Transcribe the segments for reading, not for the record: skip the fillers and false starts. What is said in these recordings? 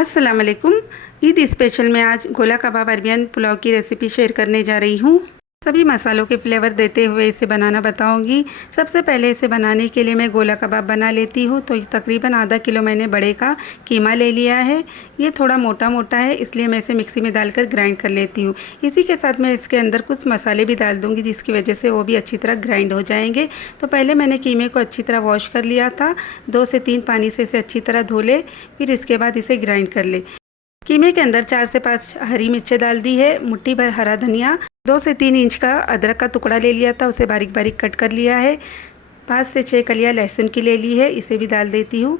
अस्सलाम वालेकुम। ईद स्पेशल में आज गोला कबाब अरबियन पुलाव की रेसिपी शेयर करने जा रही हूँ। सभी मसालों के फ्लेवर देते हुए इसे बनाना बताऊंगी। सबसे पहले इसे बनाने के लिए मैं गोला कबाब बना लेती हूँ। तो तकरीबन आधा किलो मैंने बड़े का कीमा ले लिया है। ये थोड़ा मोटा मोटा है, इसलिए मैं इसे मिक्सी में डालकर ग्राइंड कर लेती हूँ। इसी के साथ मैं इसके अंदर कुछ मसाले भी डाल दूँगी, जिसकी वजह से वो भी अच्छी तरह ग्राइंड हो जाएंगे। तो पहले मैंने कीमे को अच्छी तरह वॉश कर लिया था। 2 से 3 पानी से इसे अच्छी तरह धो ले, फिर इसके बाद इसे ग्राइंड कर ले। कीमे के अंदर 4 से 5 हरी मिर्चें डाल दी है, मुट्ठी भर हरा धनिया, 2 से 3 इंच का अदरक का टुकड़ा ले लिया था, उसे बारीक बारीक कट कर लिया है। 5 से 6 कलियां लहसुन की ले ली है, इसे भी डाल देती हूँ।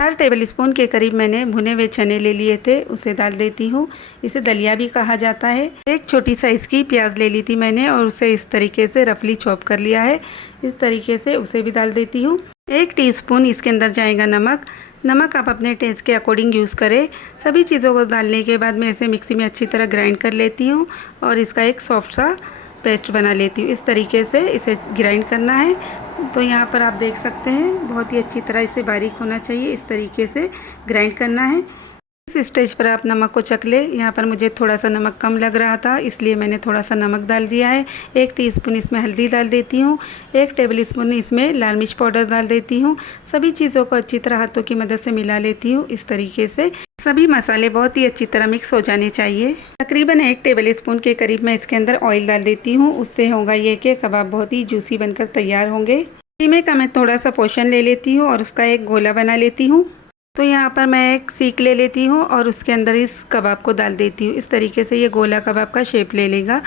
4 टेबलस्पून के करीब मैंने भुने हुए चने ले लिए थे, उसे डाल देती हूँ। इसे दलिया भी कहा जाता है। एक छोटी साइज़ की प्याज ले ली थी मैंने और उसे इस तरीके से रफली चॉप कर लिया है। इस तरीके से उसे भी डाल देती हूँ। 1 टीस्पून इसके अंदर जाएगा नमक आप अपने टेस्ट के अकॉर्डिंग यूज़ करें। सभी चीज़ों को डालने के बाद मैं इसे मिक्सी में अच्छी तरह ग्राइंड कर लेती हूँ और इसका एक सॉफ्ट सा पेस्ट बना लेती हूँ। इस तरीके से इसे ग्राइंड करना है। तो यहाँ पर आप देख सकते हैं बहुत ही अच्छी तरह इसे बारीक होना चाहिए, इस तरीके से ग्राइंड करना है। इस स्टेज पर आप नमक को चख ले। यहाँ पर मुझे थोड़ा सा नमक कम लग रहा था, इसलिए मैंने थोड़ा सा नमक डाल दिया है। 1 टीस्पून इसमें हल्दी डाल देती हूँ। 1 टेबलस्पून इसमें लाल मिर्च पाउडर डाल देती हूँ। सभी चीज़ों को अच्छी तरह हाथों की मदद से मिला लेती हूँ। इस तरीके से सभी मसाले बहुत ही अच्छी तरह मिक्स हो जाने चाहिए। तकरीबन 1 टेबलस्पून के करीब मैं इसके अंदर ऑयल डाल देती हूँ। उससे होगा ये कि कबाब बहुत ही जूसी बनकर तैयार होंगे। कीमे का मैं थोड़ा सा पोर्शन ले लेती हूँ और उसका एक गोला बना लेती हूँ। तो यहाँ पर मैं एक सीख ले लेती हूँ और उसके अंदर इस कबाब को डाल देती हूँ। इस तरीके से ये गोला कबाब का शेप ले लेगा।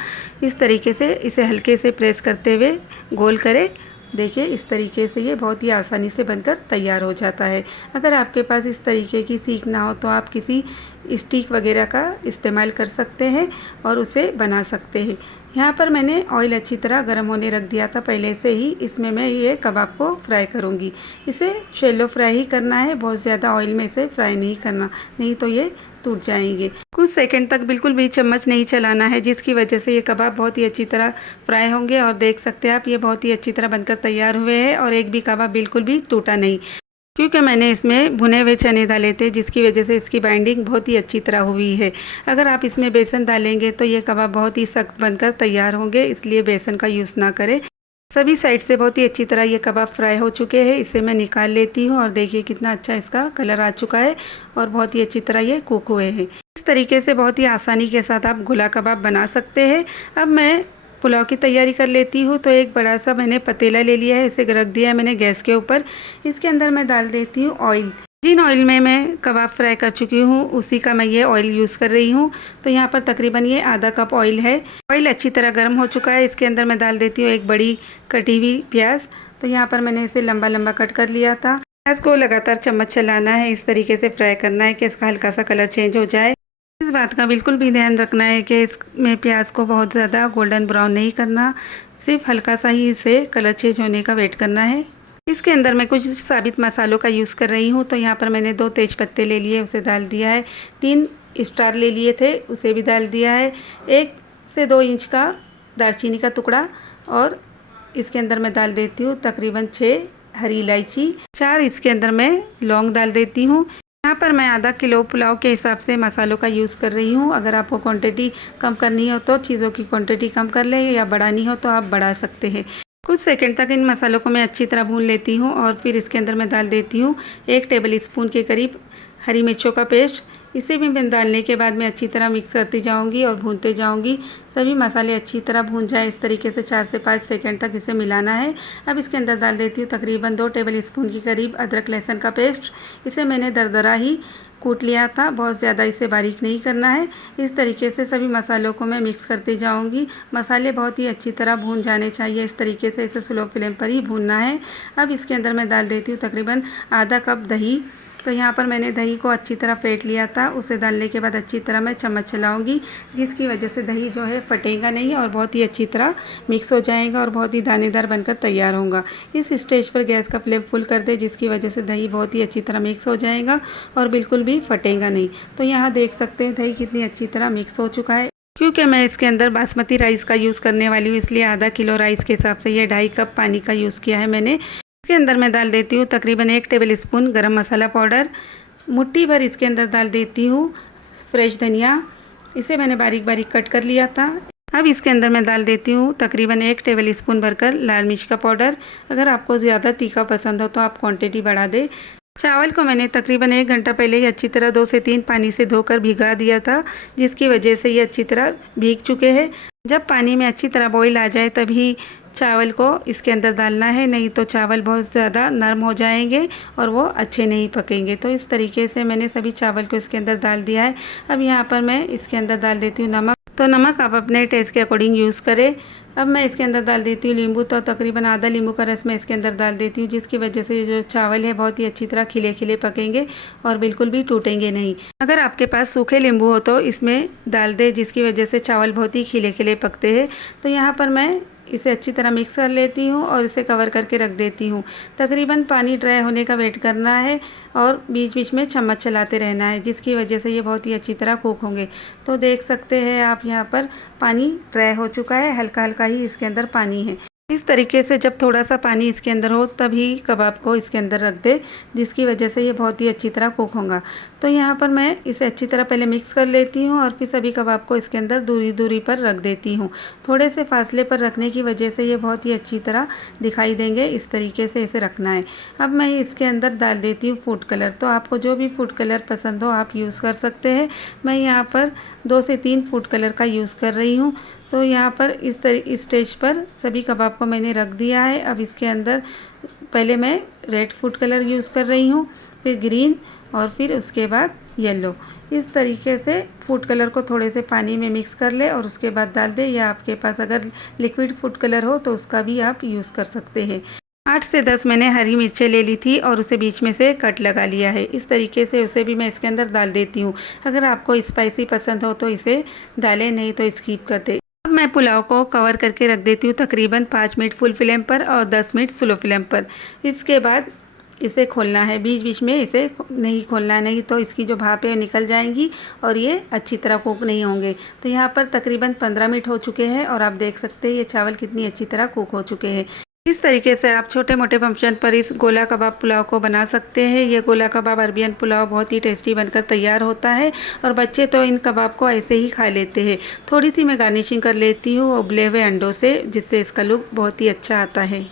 इस तरीके से इसे हल्के से प्रेस करते हुए गोल करें। देखिए इस तरीके से ये बहुत ही आसानी से बनकर तैयार हो जाता है। अगर आपके पास इस तरीके की सीख ना हो तो आप किसी स्टिक वगैरह का इस्तेमाल कर सकते हैं और उसे बना सकते हैं। यहाँ पर मैंने ऑयल अच्छी तरह गर्म होने रख दिया था पहले से ही। इसमें मैं ये कबाब को फ्राई करूँगी। इसे शैलो फ्राई ही करना है, बहुत ज़्यादा ऑयल में इसे फ्राई नहीं करना, नहीं तो ये टूट जाएंगे। कुछ सेकंड तक बिल्कुल भी चम्मच नहीं चलाना है, जिसकी वजह से ये कबाब बहुत ही अच्छी तरह फ्राई होंगे। और देख सकते हैं आप ये बहुत ही अच्छी तरह बनकर तैयार हुए हैं और एक भी कबाब बिल्कुल भी टूटा नहीं, क्योंकि मैंने इसमें भुने हुए चने डाले थे, जिसकी वजह से इसकी बाइंडिंग बहुत ही अच्छी तरह हुई है। अगर आप इसमें बेसन डालेंगे तो ये कबाब बहुत ही सख्त बनकर तैयार होंगे, इसलिए बेसन का यूज़ ना करें। सभी साइड से बहुत ही अच्छी तरह ये कबाब फ्राई हो चुके हैं। इसे मैं निकाल लेती हूँ और देखिए कितना अच्छा इसका कलर आ चुका है और बहुत ही अच्छी तरह ये कुक हुए हैं। इस तरीके से बहुत ही आसानी के साथ आप गोला कबाब बना सकते हैं। अब मैं पुलाव की तैयारी कर लेती हूँ। तो एक बड़ा सा मैंने पतीला ले लिया है, इसे रख दिया है मैंने गैस के ऊपर। इसके अंदर मैं डाल देती हूँ ऑयल। जिन ऑयल में मैं कबाब फ्राई कर चुकी हूँ उसी का मैं ये ऑयल यूज़ कर रही हूँ। तो यहाँ पर तकरीबन ये आधा कप ऑयल है। ऑयल अच्छी तरह गर्म हो चुका है। इसके अंदर मैं डाल देती हूँ एक बड़ी कटी हुई प्याज। तो यहाँ पर मैंने इसे लंबा लंबा कट कर लिया था। प्याज को लगातार चम्मच चलाना है, इस तरीके से फ्राई करना है कि इसका हल्का सा कलर चेंज हो जाए। इस बात का बिल्कुल भी ध्यान रखना है कि इसमें प्याज को बहुत ज़्यादा गोल्डन ब्राउन नहीं करना, सिर्फ हल्का सा ही इसे कलर चेंज होने का वेट करना है। इसके अंदर मैं कुछ साबित मसालों का यूज़ कर रही हूँ। तो यहाँ पर मैंने 2 तेज पत्ते ले लिए, उसे डाल दिया है। 3 स्टार ले लिए थे, उसे भी डाल दिया है। 1 से 2 इंच का दालचीनी का टुकड़ा और इसके अंदर मैं डाल देती हूँ तकरीबन 6 हरी इलायची। 4 इसके अंदर मैं लौंग डाल देती हूँ। यहाँ पर मैं आधा किलो पुलाव के हिसाब से मसालों का यूज़ कर रही हूँ। अगर आपको क्वांटिटी कम करनी हो तो चीज़ों की क्वांटिटी कम कर लें, या बढ़ानी हो तो आप बढ़ा सकते हैं। कुछ सेकंड तक इन मसालों को मैं अच्छी तरह भून लेती हूँ और फिर इसके अंदर मैं डाल देती हूँ 1 टेबलस्पून के करीब हरी मिर्चों का पेस्ट। इसे भी मैं डालने के बाद मैं अच्छी तरह मिक्स करती जाऊंगी और भूनते जाऊंगी। सभी मसाले अच्छी तरह भून जाए, इस तरीके से 4 से 5 सेकंड तक इसे मिलाना है। अब इसके अंदर डाल देती हूँ तकरीबन 2 टेबलस्पून के करीब अदरक लहसुन का पेस्ट। इसे मैंने दरदरा ही कूट लिया था, बहुत ज़्यादा इसे बारीक नहीं करना है। इस तरीके से सभी मसालों को मैं मिक्स करती जाऊंगी। मसाले बहुत ही अच्छी तरह भून जाने चाहिए, इस तरीके से इसे स्लो फ्लेम पर ही भूनना है। अब इसके अंदर मैं डाल देती हूँ तकरीबन आधा कप दही। तो यहाँ पर मैंने दही को अच्छी तरह फेंट लिया था। उसे डालने के बाद अच्छी तरह मैं चम्मच चलाऊंगी, जिसकी वजह से दही जो है फटेगा नहीं और बहुत ही अच्छी तरह मिक्स हो जाएगा और बहुत ही दानेदार बनकर तैयार होगा। इस स्टेज पर गैस का फ्लेम फुल कर दे, जिसकी वजह से दही बहुत ही अच्छी तरह मिक्स हो जाएगा और बिल्कुल भी फटेगा नहीं। तो यहाँ देख सकते हैं दही कितनी अच्छी तरह मिक्स हो चुका है। क्योंकि मैं इसके अंदर बासमती राइस का यूज़ करने वाली हूँ, इसलिए आधा किलो राइस के हिसाब से ये 2.5 कप पानी का यूज़ किया है मैंने। इसके अंदर मैं डाल देती हूँ तकरीबन 1 टेबलस्पून गरम मसाला पाउडर, मुट्ठी भर इसके अंदर डाल देती हूँ फ्रेश धनिया। इसे मैंने बारीक बारीक कट कर लिया था। अब इसके अंदर मैं डाल देती हूँ तकरीबन 1 टेबल स्पून भरकर लाल मिर्च का पाउडर। अगर आपको ज़्यादा तीखा पसंद हो तो आप क्वांटिटी बढ़ा दें। चावल को मैंने तकरीबन 1 घंटा पहले ही अच्छी तरह 2 से 3 पानी से धोकर भिगा दिया था, जिसकी वजह से ये अच्छी तरह भीग चुके हैं। जब पानी में अच्छी तरह बॉईल आ जाए तभी चावल को इसके अंदर डालना है, नहीं तो चावल बहुत ज़्यादा नरम हो जाएंगे और वो अच्छे नहीं पकेंगे। तो इस तरीके से मैंने सभी चावल को इसके अंदर डाल दिया है। अब यहाँ पर मैं इसके अंदर डाल देती हूँ नमक। तो नमक आप अपने टेस्ट के अकॉर्डिंग यूज़ करें। अब मैं इसके अंदर डाल देती हूँ नींबू। तो तकरीबन आधा नींबू का रस मैं इसके अंदर डाल देती हूँ, जिसकी वजह से जो चावल है बहुत ही अच्छी तरह खिले खिले पकेंगे और बिल्कुल भी टूटेंगे नहीं। अगर आपके पास सूखे नींबू हो तो इसमें डाल दे, जिसकी वजह से चावल बहुत ही खिले खिले पकते हैं। तो यहाँ पर मैं इसे अच्छी तरह मिक्स कर लेती हूँ और इसे कवर करके रख देती हूँ। तकरीबन पानी ड्राई होने का वेट करना है और बीच बीच में चम्मच चलाते रहना है, जिसकी वजह से ये बहुत ही अच्छी तरह कुक होंगे। तो देख सकते हैं आप यहाँ पर पानी ड्राई हो चुका है, हल्का हल्का ही इसके अंदर पानी है। इस तरीके से जब थोड़ा सा पानी इसके अंदर हो तभी कबाब को इसके अंदर रख दे, जिसकी वजह से ये बहुत ही अच्छी तरह कुक होगा। तो यहाँ पर मैं इसे अच्छी तरह पहले मिक्स कर लेती हूँ और फिर सभी कबाब को इसके अंदर दूरी दूरी पर रख देती हूँ। थोड़े से फासले पर रखने की वजह से ये बहुत ही अच्छी तरह दिखाई देंगे। इस तरीके से इसे रखना है। अब मैं इसके अंदर डाल देती हूँ फूड कलर। तो आपको जो भी फूड कलर पसंद हो आप यूज़ कर सकते हैं। मैं यहाँ पर 2 से 3 फूड कलर का यूज़ कर रही हूँ। तो यहाँ पर इस स्टेज पर सभी कबाब को मैंने रख दिया है। अब इसके अंदर पहले मैं रेड फूड कलर यूज़ कर रही हूँ, फिर ग्रीन और फिर उसके बाद येलो। इस तरीके से फूड कलर को थोड़े से पानी में मिक्स कर ले और उसके बाद डाल दे, या आपके पास अगर लिक्विड फूड कलर हो तो उसका भी आप यूज़ कर सकते हैं। 8 से 10 मैंने हरी मिर्चें ले ली थी और उसे बीच में से कट लगा लिया है। इस तरीके से उसे भी मैं इसके अंदर डाल देती हूँ। अगर आपको स्पाइसी पसंद हो तो इसे डालें, नहीं तो स्किप कर दें। अब मैं पुलाव को कवर करके रख देती हूँ तकरीबन 5 मिनट फुल फ्लेम पर और 10 मिनट स्लो फ्लेम पर। इसके बाद इसे खोलना है, बीच बीच में इसे नहीं खोलना है, नहीं तो इसकी जो भाप है वो निकल जाएंगी और ये अच्छी तरह कुक नहीं होंगे। तो यहाँ पर तकरीबन 15 मिनट हो चुके हैं और आप देख सकते हैं ये चावल कितनी अच्छी तरह कुक हो चुके हैं। इस तरीके से आप छोटे मोटे फंक्शन पर इस गोला कबाब पुलाव को बना सकते हैं। ये गोला कबाब अरबियन पुलाव बहुत ही टेस्टी बनकर तैयार होता है और बच्चे तो इन कबाब को ऐसे ही खा लेते हैं। थोड़ी सी मैं गार्निशिंग कर लेती हूँ उबले हुए अंडों से, जिससे इसका लुक बहुत ही अच्छा आता है।